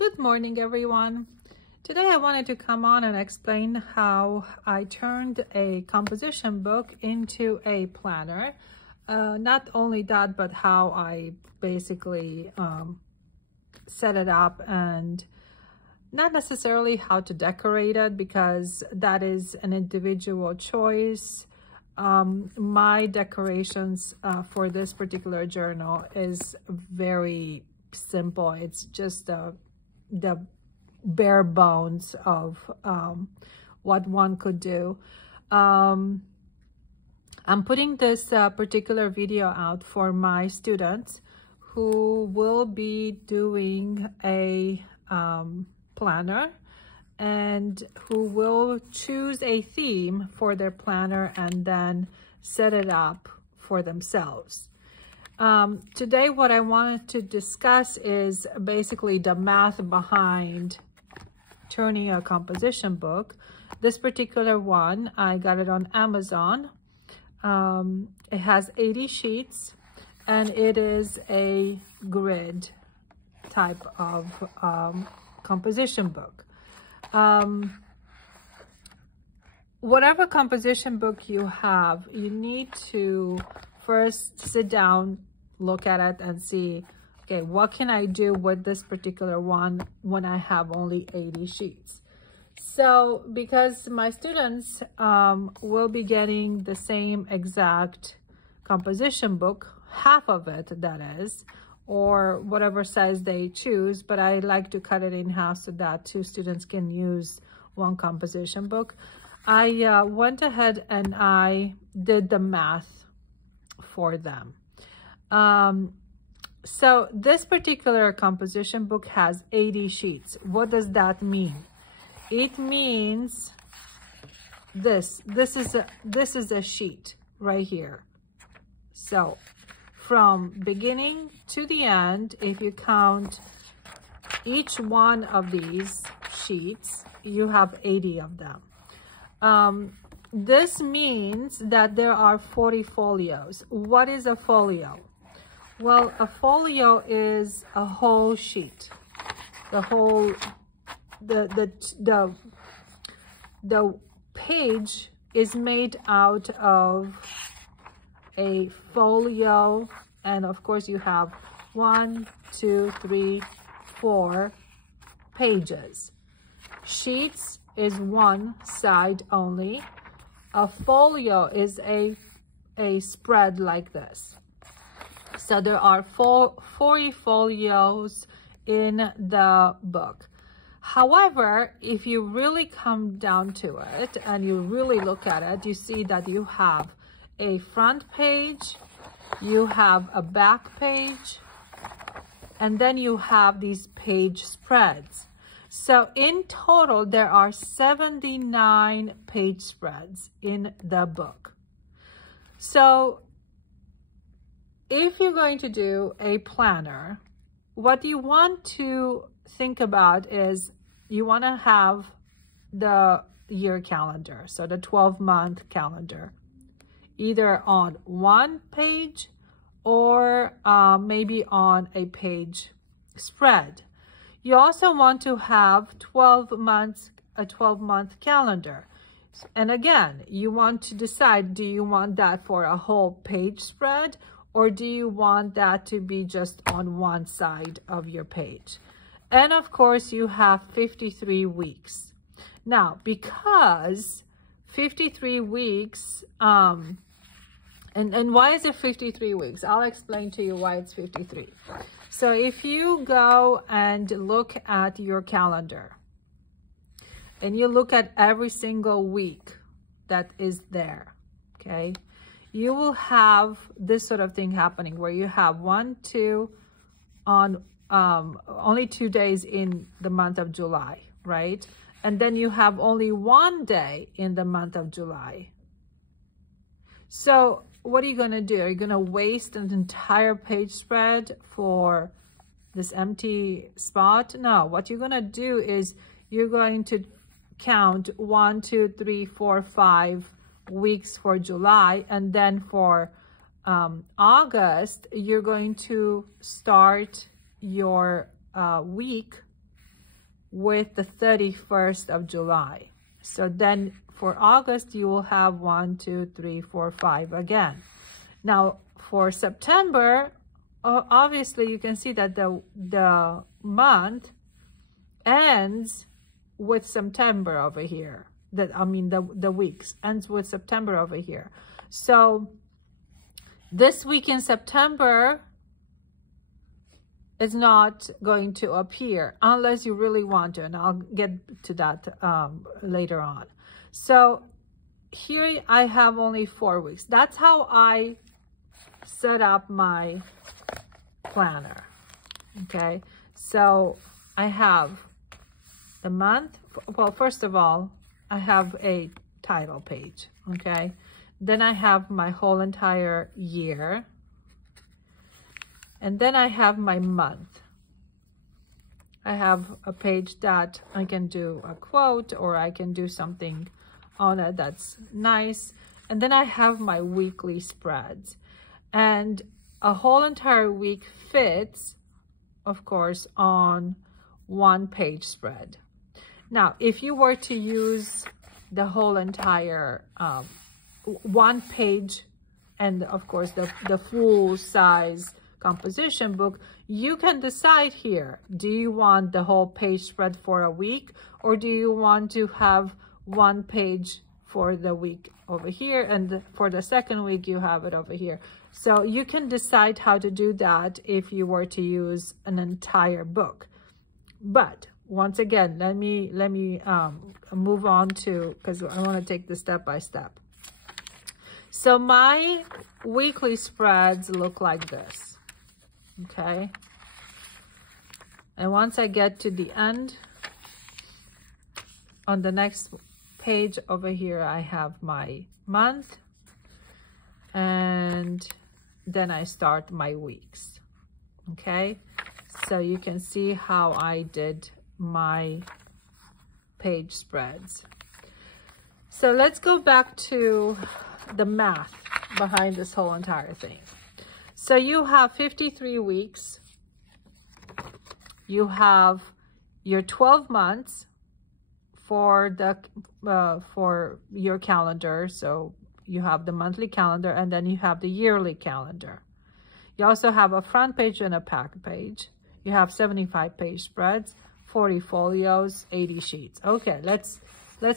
Good morning, everyone. Today I wanted to come on and explain how I turned a composition book into a planner. Not only that, but how I basically set it up, and not necessarily how to decorate it, because that is an individual choice. My decorations for this particular journal is very simple. It's just the bare bones of what one could do. I'm putting this particular video out for my students who will be doing a planner and who will choose a theme for their planner and then set it up for themselves. Today, what I wanted to discuss is basically the math behind turning a composition book. This particular one, I got it on Amazon. It has 80 sheets and it is a grid type of composition book. Whatever composition book you have, you need to first sit down, look at it and see, okay, what can I do with this particular one when I have only 80 sheets? So because my students will be getting the same exact composition book, half of it that is, or whatever size they choose, but I like to cut it in half so that two students can use one composition book. I went ahead and I did the math for them. So this particular composition book has 80 sheets. What does that mean? It means this is a sheet right here. So from beginning to the end, if you count each one of these sheets, you have 80 of them. This means that there are 40 folios. What is a folio? Well, a folio is a whole sheet. The whole, the page is made out of a folio, and of course you have 1, 2, 3, 4 pages. Sheets is one side only. A folio is a spread like this. So there are 40 folios in the book. However, if you really come down to it and you really look at it, you see that you have a front page, you have a back page, and then you have these page spreads. So in total, there are 79 page spreads in the book. So if you're going to do a planner, what you want to think about is you want to have the year calendar, so the 12-month calendar, either on one page or maybe on a page spread. You also want to have a 12-month calendar. And again, you want to decide, do you want that for a whole page spread, or do you want that to be just on one side of your page? And of course, you have 53 weeks. Now, because 53 weeks, and why is it 53 weeks? I'll explain to you why it's 53. So if you go and look at your calendar, and you look at every single week that is there, okay? You will have this sort of thing happening where you have 1, 2 on only 2 days in the month of July, right? And then you have only 1 day in the month of July. So what are you going to do? Are you going to waste an entire page spread for this empty spot? No, what you're going to do is you're going to count 1, 2, 3, 4, 5 weeks for July, and then for August you're going to start your week with the 31st of July. So then for August, you will have 1, 2, 3, 4, 5 again. Now for September, obviously you can see that the month ends with September over here. The weeks ends with September over here. So this week in September is not going to appear unless you really want to, and I'll get to that later on. So here I have only 4 weeks. That's how I set up my planner. Okay, so I have the month. Well, first of all, I have a title page. Okay, then I have my whole entire year. And then I have my month. I have a page that I can do a quote, or I can do something on it that's nice. And then I have my weekly spreads. And a whole entire week fits, of course, on 1 page spread. Now, if you were to use the whole entire 1 page, and of course the full size composition book, you can decide here, do you want the whole page spread for a week, or do you want to have 1 page for the week over here, and for the second week you have it over here. So you can decide how to do that if you were to use an entire book. But once again, let me move on to, because I want to take this step by step. So my weekly spreads look like this. Okay, and once I get to the end, on the next page over here, I have my month, and then I start my weeks. Okay, so you can see how I did my page spreads. So let's go back to the math behind this whole entire thing. So you have 53 weeks. You have your 12 months for your calendar. So you have the monthly calendar, and then you have the yearly calendar. You also have a front page and a back page. You have 75 page spreads, 40 folios, 80 sheets. Okay, let's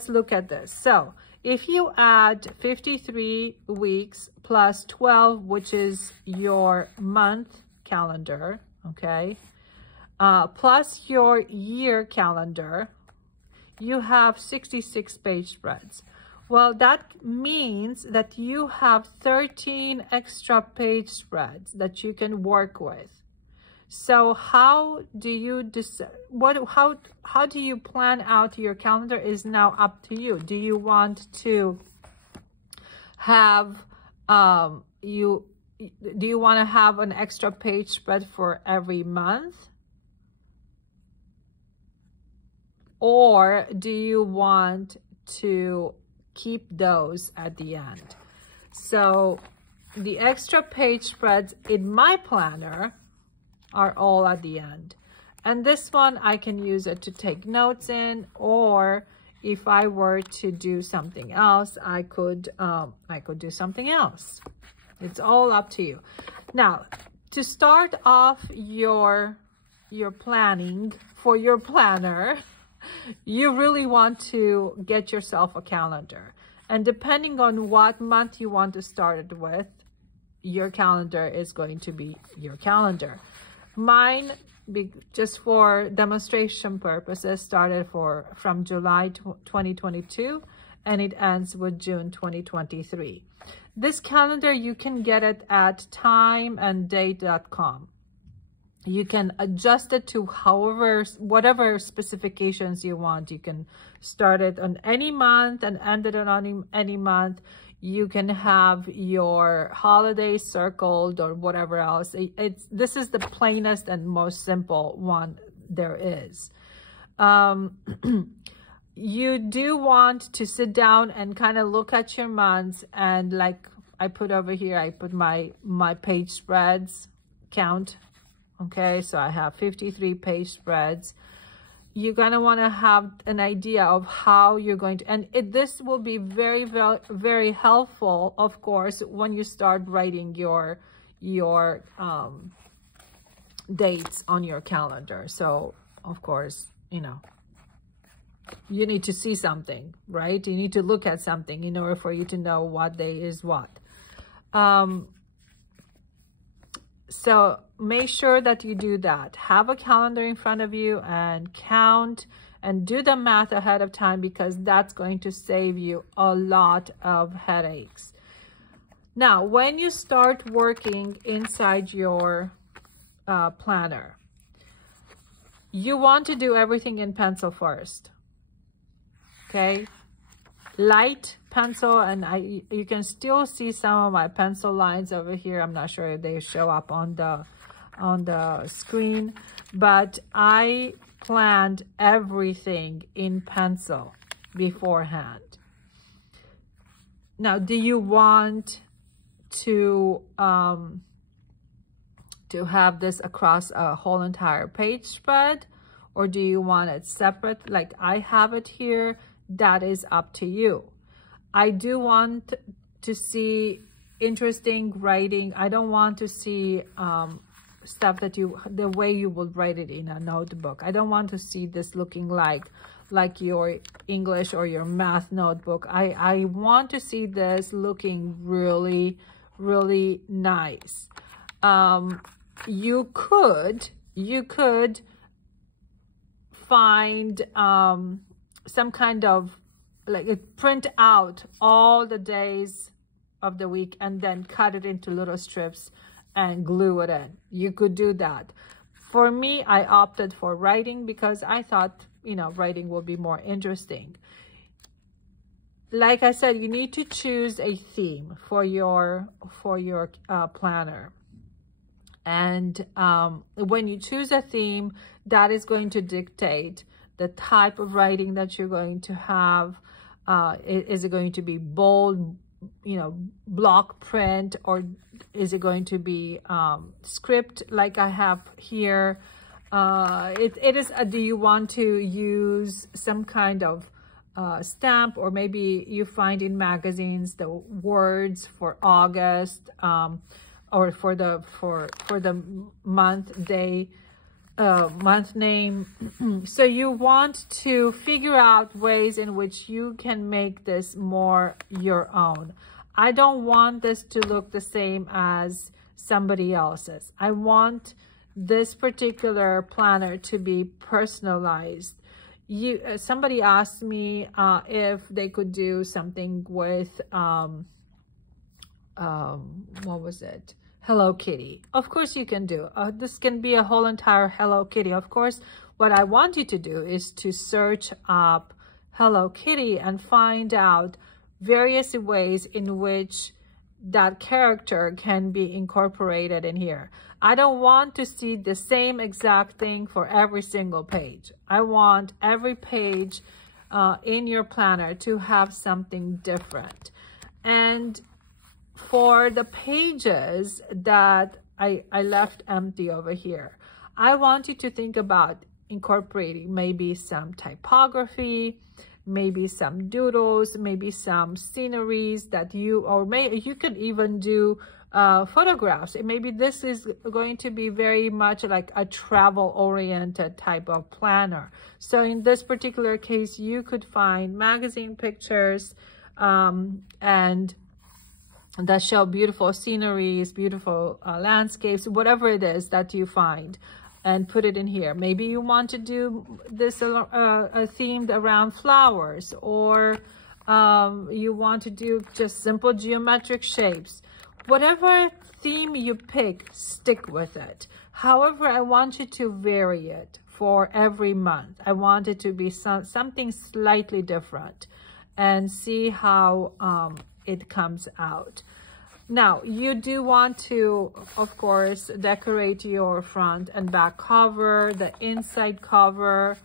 look at this. So if you add 53 weeks plus 12, which is your month calendar, okay, plus your year calendar, you have 66 page spreads. Well, that means that you have 13 extra page spreads that you can work with. So how do you decide, how do you plan out your calendar is now up to you. Do you want to have do you want to have an extra page spread for every month, or do you want to keep those at the end? So the extra page spreads in my planner are all at the end, and this one I can use it to take notes in, or if I were to do something else, I could do something else. It's all up to you. Now, to start off your planning for your planner, you really want to get yourself a calendar, and depending on what month you want to start it with, your calendar is going to be your calendar. Mine, just for demonstration purposes, started from July 2022, and it ends with June 2023. This calendar, you can get it at timeanddate.com. You can adjust it to whatever specifications you want. You can start it on any month and end it on any month. You can have your holidays circled or whatever else. This is the plainest and most simple one there is. You do want to sit down and kind of look at your months, and like I put over here, I put my page spreads count. Okay, so I have 53 page spreads. you're going to want to have an idea of how you're going to, and this will be very, very, very helpful, of course, when you start writing your dates on your calendar. So, of course, you know, you need to see something, right? You need to look at something in order for you to know what day is what. So make sure that you do that. Have a calendar in front of you and count and do the math ahead of time, because that's going to save you a lot of headaches. Now, when you start working inside your planner, you want to do everything in pencil first. Okay? Light pencil, and you can still see some of my pencil lines over here. I'm not sure if they show up on the screen, but I planned everything in pencil beforehand. Now, do you want to have this across a whole entire page spread, or do you want it separate like I have it here? That is up to you. I do want to see interesting writing. I don't want to see stuff that the way you would write it in a notebook. I don't want to see this looking like your English or your math notebook. I want to see this looking really, really nice. You could find some kind of print out all the days of the week and then cut it into little strips and glue it in. You could do that. For me, I opted for writing because I thought, you know, writing will be more interesting. Like I said, you need to choose a theme for your planner. And when you choose a theme, that is going to dictate the type of writing that you're going to have. Is it going to be bold, you know, block print, or is it going to be script like I have here? It is, do you want to use some kind of stamp, or maybe you find in magazines the words for August, or for the month, day, month name. So you want to figure out ways in which you can make this more your own. I don't want this to look the same as somebody else's. I want this particular planner to be personalized. Somebody asked me if they could do something with what was it? Hello Kitty. Of course you can do. This can be a whole entire Hello Kitty. Of course, what I want you to do is to search up Hello Kitty and find out various ways in which that character can be incorporated in here. I don't want to see the same exact thing for every single page. I want every page in your planner to have something different. And for the pages that I left empty over here, I want you to think about incorporating maybe some typography, maybe some doodles, maybe some sceneries that you could even do photographs. Maybe this is going to be very much like a travel-oriented type of planner. So in this particular case, you could find magazine pictures and that show beautiful sceneries, beautiful landscapes, whatever it is that you find, and put it in here. Maybe you want to do this themed around flowers, or you want to do just simple geometric shapes. Whatever theme you pick, stick with it. However, I want you to vary it for every month. I want it to be something slightly different, and see how it comes out. Now, you do want to, of course, decorate your front and back cover, the inside cover,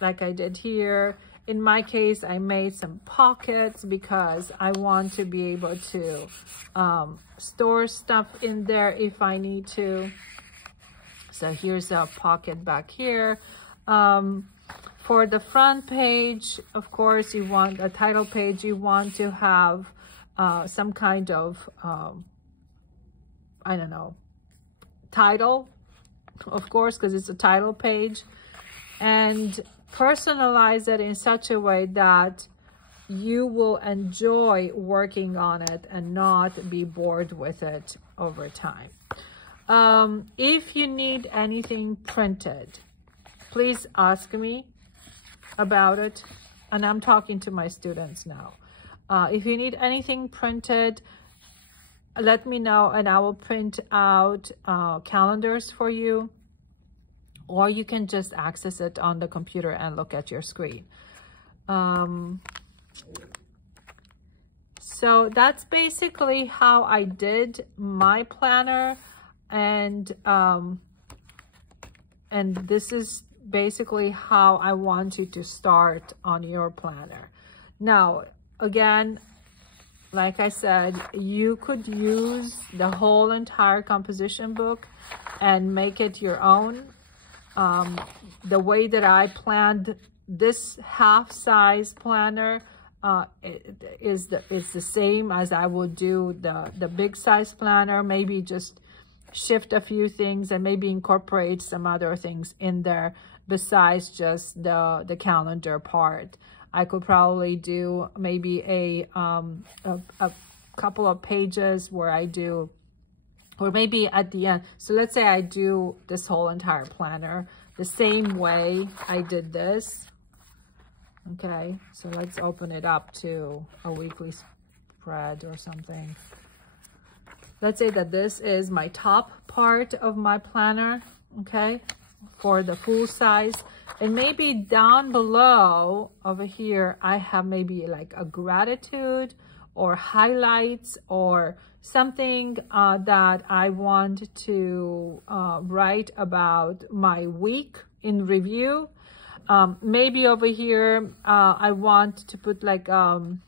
like I did here. In my case, I made some pockets because I want to be able to store stuff in there if I need to. So here's a pocket back here. For the front page, of course, you want a title page. You want to have some kind of, I don't know, title, of course, because it's a title page. And personalize it in such a way that you will enjoy working on it and not be bored with it over time. If you need anything printed, please ask me about it. And I'm talking to my students now. If you need anything printed, let me know and I will print out calendars for you. Or you can just access it on the computer and look at your screen. So that's basically how I did my planner. And this is basically how I want you to start on your planner. Now, again, like I said, you could use the whole entire composition book and make it your own. The way that I planned this half-size planner is the same as I would do the big size planner. Maybe just shift a few things and maybe incorporate some other things in there besides just the calendar part. I could probably do maybe a couple of pages where I do, or maybe at the end. So let's say I do this whole entire planner the same way I did this. Okay, so let's open it up to a weekly spread or something. Let's say that this is my top part of my planner, okay, for the full size. And maybe down below over here, I have maybe like a gratitude or highlights or something that I want to write about my week in review. Maybe over here, I want to put like a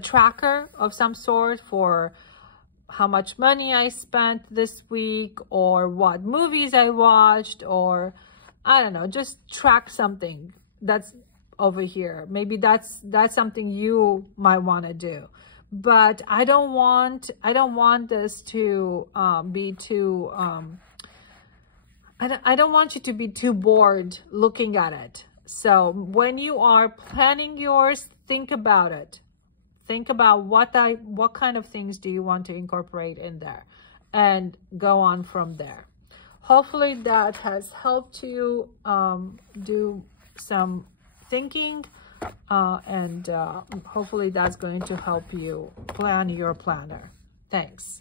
tracker of some sort for how much money I spent this week or what movies I watched, or I don't know, just track something that's over here. Maybe that's something you might want to do. But I don't want this to be too I don't want you to be too bored looking at it. So when you are planning yours, think about it. Think about what kind of things do you want to incorporate in there and go on from there. Hopefully that has helped you do some thinking and hopefully that's going to help you plan your planner. Thanks.